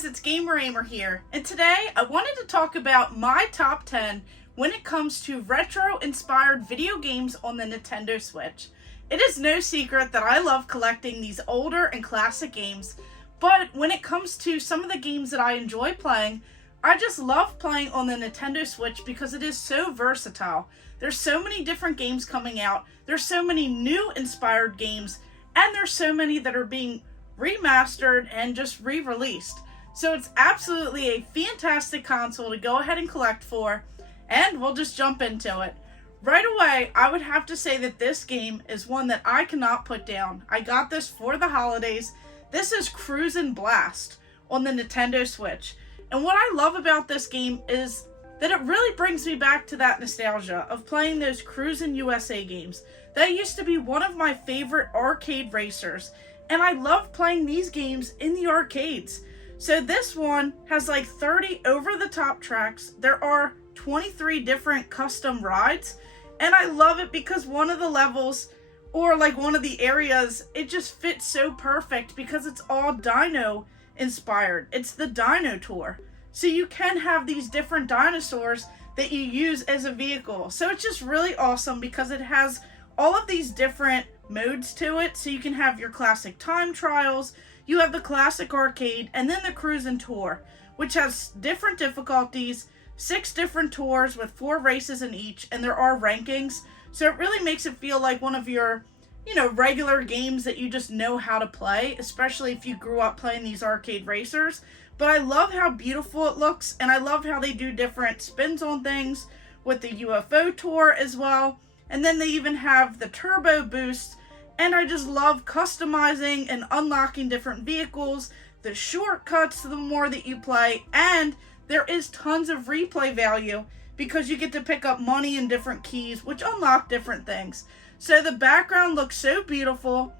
guys, it's Ahmer here, and today I wanted to talk about my top 10 when it comes to retro-inspired video games on the Nintendo Switch. It is no secret that I love collecting these older and classic games, but when it comes to some of the games that I enjoy playing, I just love playing on the Nintendo Switch because it is so versatile. There's so many different games coming out, there's so many new inspired games, and there's so many that are being remastered and just re-released. So it's absolutely a fantastic console to go ahead and collect for, and we'll just jump into it. Right away, I would have to say that this game is one that I cannot put down. I got this for the holidays. This is Cruisin Blast on the Nintendo Switch. And what I love about this game is that it really brings me back to that nostalgia of playing those Cruisin USA games. That used to be one of my favorite arcade racers, and I love playing these games in the arcades. So this one has like 30 over-the-top tracks. There are 23 different custom rides, and I love it because one of the levels, or like one of the areas, it just fits so perfect because it's all dino inspired. It's the Dino Tour. So you can have these different dinosaurs that you use as a vehicle. So it's just really awesome because it has all of these different modes to it. So you can have your classic time trials, you have the classic arcade, and then the Cruisin Tour, which has different difficulties, 6 different tours with 4 races in each, and there are rankings. So it really makes it feel like one of your, regular games that you just know how to play, especially if you grew up playing these arcade racers. But I love how beautiful it looks, and I love how they do different spins on things with the UFO tour as well. And then they even have the turbo boost, and I just love customizing and unlocking different vehicles, the shortcuts the more that you play, and there is tons of replay value because you get to pick up money and different keys, which unlock different things. So the background looks so beautiful,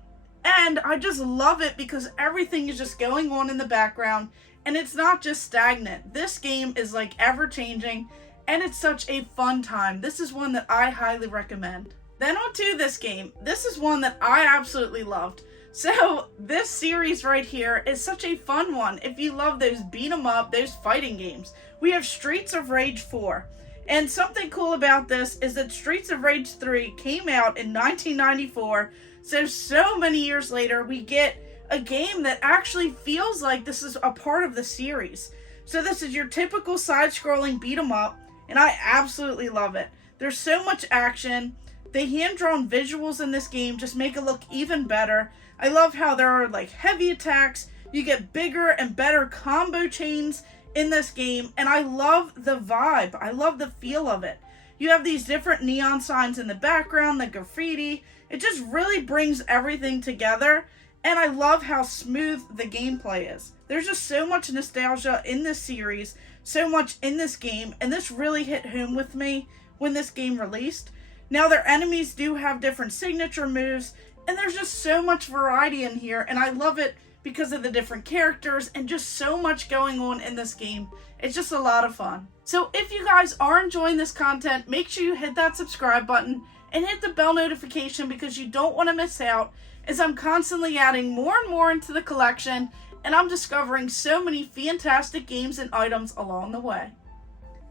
and I just love it because everything is just going on in the background, and it's not just stagnant. This game is like ever-changing, and it's such a fun time. This is one that I highly recommend. Then on to this game. This is one that I absolutely loved. So this series right here is such a fun one if you love those beat 'em up, those fighting games. We have Streets of Rage 4. And something cool about this is that Streets of Rage 3 came out in 1994. So many years later, we get a game that actually feels like this is a part of the series. So this is your typical side-scrolling beat 'em up, and I absolutely love it. There's so much action. The hand-drawn visuals in this game just make it look even better. I love how there are like heavy attacks. You get bigger and better combo chains in this game, and I love the vibe. I love the feel of it. You have these different neon signs in the background, the graffiti. It just really brings everything together, and I love how smooth the gameplay is. There's just so much nostalgia in this series, so much in this game, and this really hit home with me when this game released. Now, their enemies do have different signature moves, and there's just so much variety in here, and I love it because of the different characters and just so much going on in this game. It's just a lot of fun. So if you guys are enjoying this content, make sure you hit that subscribe button and hit the bell notification because you don't want to miss out, as I'm constantly adding more and more into the collection, and I'm discovering so many fantastic games and items along the way.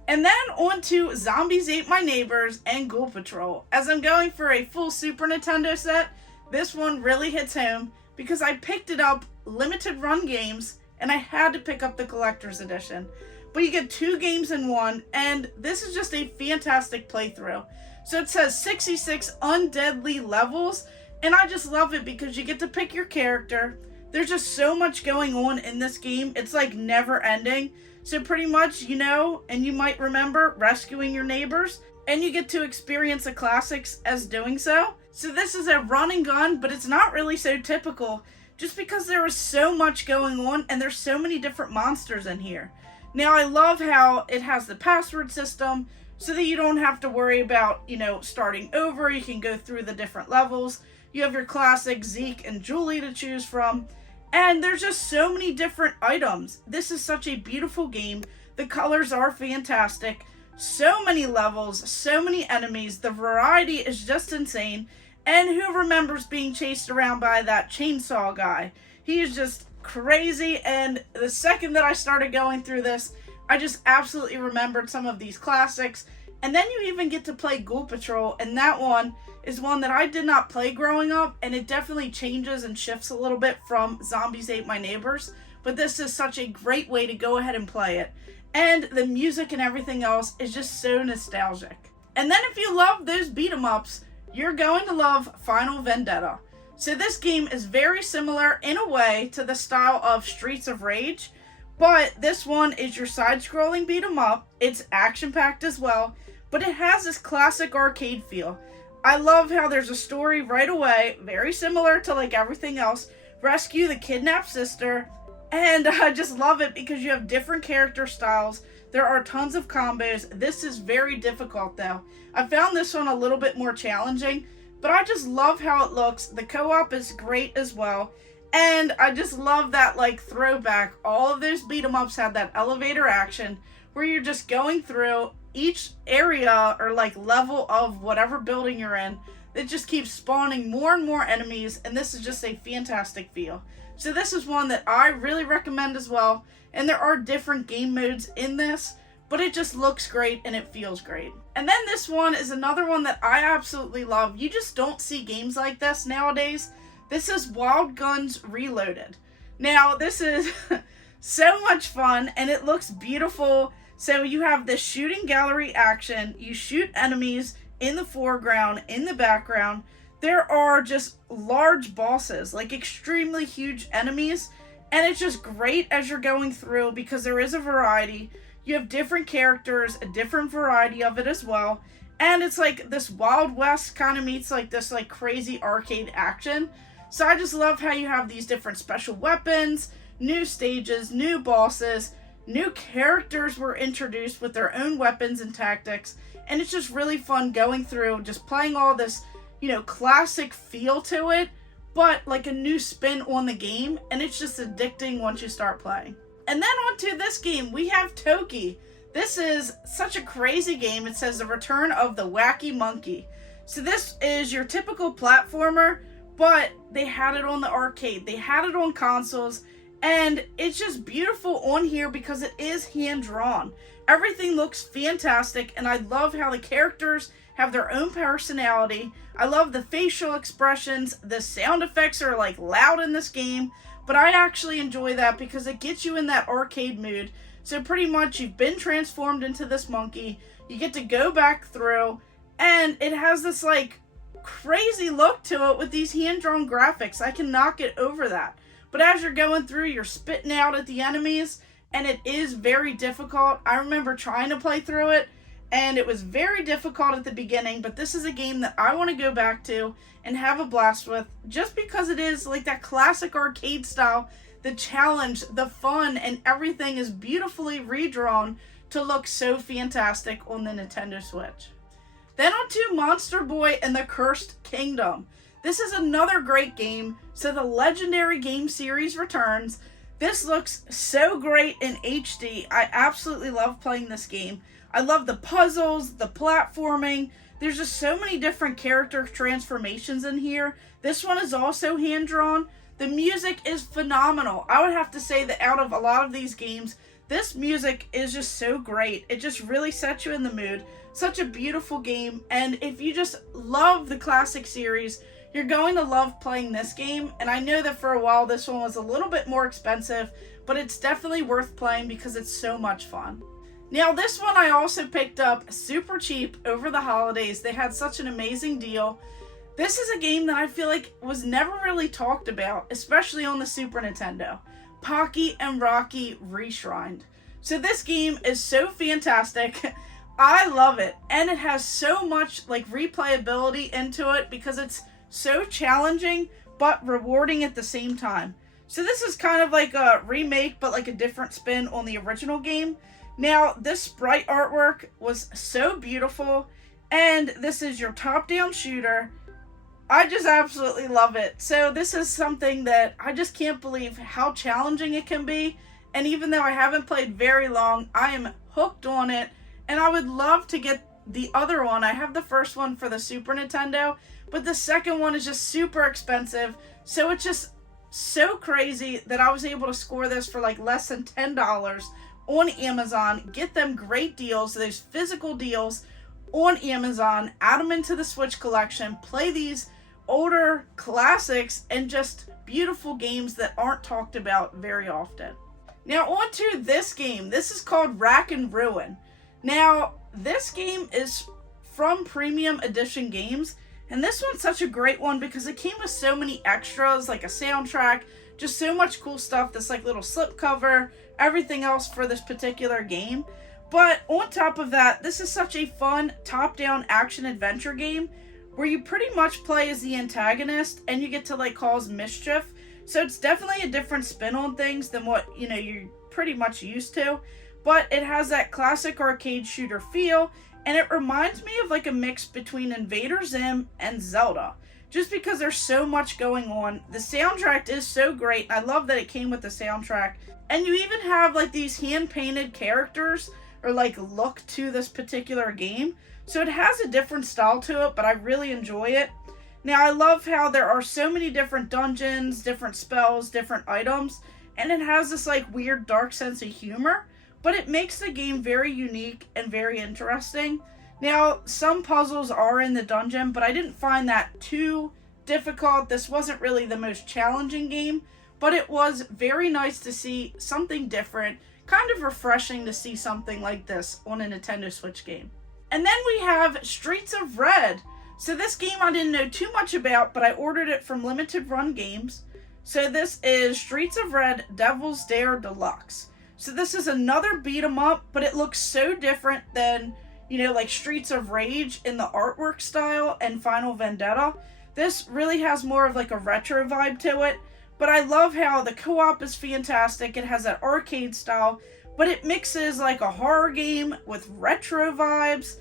And then on to Zombies Ate My Neighbors and Ghoul Patrol. As I'm going for a full Super Nintendo set, this one really hits home because I picked it up limited run games, and I had to pick up the collector's edition. But you get 2 games in one, and this is just a fantastic playthrough. So it says 66 undeadly levels, and I just love it because you get to pick your character. There's just so much going on in this game. It's like never ending. So pretty much, and you might remember rescuing your neighbors, and you get to experience the classics as doing so. So this is a run and gun, but it's not really so typical just because there is so much going on and there's so many different monsters in here. Now, I love how it has the password system so that you don't have to worry about, starting over. You can go through the different levels. You have your classic Zeke and Julie to choose from. And there's just so many different items. This is such a beautiful game. The colors are fantastic. So many levels, so many enemies. The variety is just insane. And who remembers being chased around by that chainsaw guy? He is just crazy, and the second that I started going through this, I just absolutely remembered some of these classics. And then you even get to play Ghoul Patrol, and that one is one that I did not play growing up, and it definitely changes and shifts a little bit from Zombies Ate My Neighbors, but this is such a great way to go ahead and play it. And the music and everything else is just so nostalgic. And then if you love those beat 'em ups, you're going to love Final Vendetta. So this game is very similar in a way to the style of Streets of Rage, but this one is your side-scrolling beat 'em up. It's action-packed as well, but it has this classic arcade feel. I love how there's a story right away, very similar to like everything else. Rescue the kidnapped sister, and I just love it because you have different character styles. There are tons of combos. This is very difficult though. I found this one a little bit more challenging, but I just love how it looks. The co-op is great as well. And I just love that like throwback. All of those beat 'em ups had that elevator action where you're just going through each area or like level of whatever building you're in. It just keeps spawning more and more enemies, and this is just a fantastic feel. So this is one that I really recommend as well. And there are different game modes in this, but it just looks great and it feels great. And then this one is another one that I absolutely love. You just don't see games like this nowadays. This is Wild Guns Reloaded. Now, this is so much fun, and it looks beautiful. So you have this shooting gallery action. You shoot enemies in the foreground, in the background. There are just large bosses, like extremely huge enemies. And it's just great as you're going through because there is a variety. You have different characters, a different variety of it as well. And it's like this Wild West kind of meets like this like crazy arcade action. So I just love how you have these different special weapons, new stages, new bosses, new characters were introduced with their own weapons and tactics. And it's just really fun going through, just playing all this, classic feel to it, but like a new spin on the game. And it's just addicting once you start playing. And then on to this game, we have Toki. This is such a crazy game. It says the return of the wacky monkey. So this is your typical platformer, but they had it on the arcade. They had it on consoles, and it's just beautiful on here because it is hand-drawn. Everything looks fantastic, and I love how the characters have their own personality. I love the facial expressions. The sound effects are like loud in this game, but I actually enjoy that because it gets you in that arcade mood. So pretty much you've been transformed into this monkey. You get to go back through, and it has this like crazy look to it with these hand-drawn graphics. I cannot get over that. But as you're going through, you're spitting out at the enemies, and it is very difficult. I remember trying to play through it, and it was very difficult at the beginning, but this is a game that I want to go back to and have a blast with, just because it is like that classic arcade style. The challenge, the fun, and everything is beautifully redrawn to look so fantastic on the Nintendo Switch. Then on to Monster Boy and the Cursed Kingdom. This is another great game. So the legendary game series returns. This looks so great in HD. I absolutely love playing this game. I love the puzzles, the platforming. There's just so many different character transformations in here. This one is also hand-drawn. The music is phenomenal. I would have to say that out of a lot of these games, this music is just so great. It just really sets you in the mood. Such a beautiful game, and if you just love the classic series, you're going to love playing this game. And I know that for a while this one was a little bit more expensive, but it's definitely worth playing because it's so much fun. Now this one I also picked up super cheap over the holidays. They had such an amazing deal. This is a game that I feel like was never really talked about, especially on the Super Nintendo. Pocky and Rocky Reshrined. So this game is so fantastic. I love it. And it has so much like replayability into it because it's so challenging but rewarding at the same time. So this is kind of like a remake but like a different spin on the original game. Now this sprite artwork was so beautiful, and this is your top-down shooter. I just absolutely love it. So this is something that I just can't believe how challenging it can be. And even though I haven't played very long, I am hooked on it. And I would love to get the other one. I have the first one for the Super Nintendo, but the second one is just super expensive. So it's just so crazy that I was able to score this for like less than $10 on Amazon. Get them great deals, those physical deals on Amazon, add them into the Switch collection, play these older classics and just beautiful games that aren't talked about very often. Now on to this game. This is called Rack and Ruin. Now this game is from Premium Edition Games, and this one's such a great one because it came with so many extras, like a soundtrack, just so much cool stuff, this like little slipcover, everything else for this particular game. But on top of that, this is such a fun top-down action-adventure game where you pretty much play as the antagonist and you get to like cause mischief. So it's definitely a different spin on things than what, you know, you're pretty much used to. But it has that classic arcade shooter feel, and it reminds me of like a mix between Invader Zim and Zelda. Just because there's so much going on. The soundtrack is so great. I love that it came with the soundtrack. And you even have like these hand-painted characters or like look to this particular game. So it has a different style to it, but I really enjoy it. Now I love how there are so many different dungeons, different spells, different items, and it has this like weird dark sense of humor, but it makes the game very unique and very interesting. Now some puzzles are in the dungeon, but I didn't find that too difficult. This wasn't really the most challenging game, but it was very nice to see something different, kind of refreshing to see something like this on a Nintendo Switch game. And then we have Streets of Red. So this game I didn't know too much about, but I ordered it from Limited Run Games. So this is Streets of Red Devil's Dare Deluxe. So this is another beat 'em up, but it looks so different than, you know, like Streets of Rage in the artwork style and Final Vendetta. This really has more of like a retro vibe to it, but I love how the co-op is fantastic. It has that arcade style, but it mixes like a horror game with retro vibes.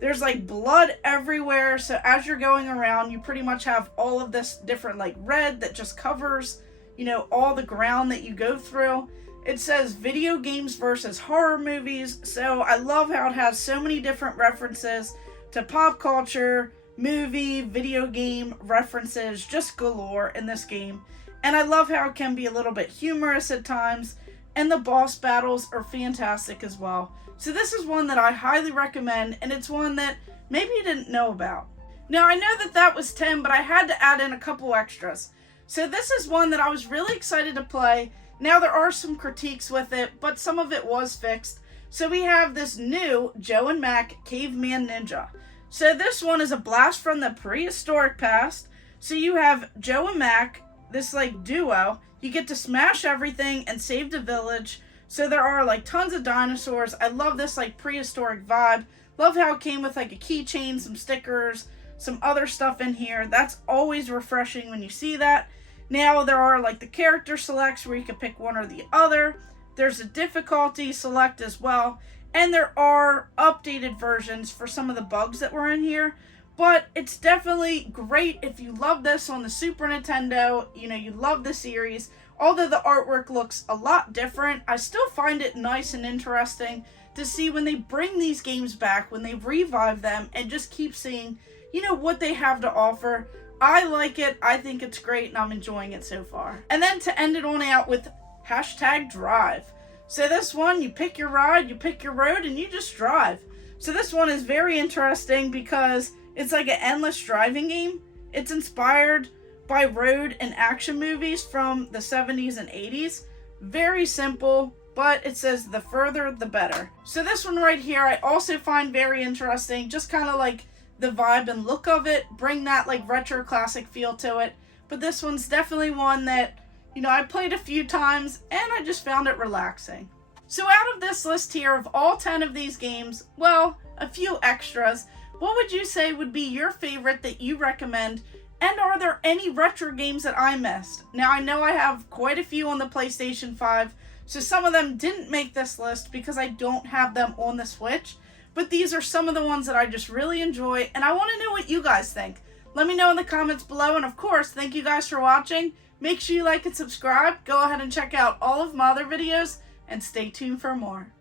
There's like blood everywhere, so as you're going around, you pretty much have all of this different like red that just covers, you know, all the ground that you go through. It says video games versus horror movies, so I love how it has so many different references to pop culture, movie, video game references, just galore in this game. And I love how it can be a little bit humorous at times, and the boss battles are fantastic as well. So this is one that I highly recommend, and it's one that maybe you didn't know about. Now I know that that was 10, but I had to add in a couple extras. So this is one that I was really excited to play. Now there are some critiques with it, but some of it was fixed. So we have this new Joe and Mac Caveman Ninja. So this one is a blast from the prehistoric past. So you have Joe and Mac, this like duo. You get to smash everything and save the village. So there are like tons of dinosaurs. I love this like prehistoric vibe. Love how it came with like a keychain, some stickers, some other stuff in here. That's always refreshing when you see that. Now there are like the character selects where you can pick one or the other. There's a difficulty select as well. And there are updated versions for some of the bugs that were in here. But it's definitely great if you love this on the Super Nintendo, you know, you love the series. Although the artwork looks a lot different, I still find it nice and interesting to see when they bring these games back, when they revive them, and just keep seeing, you know, what they have to offer. I like it, I think it's great, and I'm enjoying it so far. And then to end it on out with #drive. So this one, you pick your ride, you pick your road, and you just drive. So this one is very interesting because it's like an endless driving game. It's inspired by road and action movies from the 70s and 80s. Very simple, but it says the further the better. So this one right here I also find very interesting. Just kind of like the vibe and look of it. Bring that like retro classic feel to it. But this one's definitely one that, you know, I played a few times and I just found it relaxing. So out of this list here of all 10 of these games, well, a few extras, what would you say would be your favorite that you recommend? And are there any retro games that I missed? Now I know I have quite a few on the PlayStation 5, so some of them didn't make this list because I don't have them on the Switch. But these are some of the ones that I just really enjoy, and I want to know what you guys think. Let me know in the comments below, and of course, thank you guys for watching. Make sure you like and subscribe. Go ahead and check out all of my other videos, and stay tuned for more.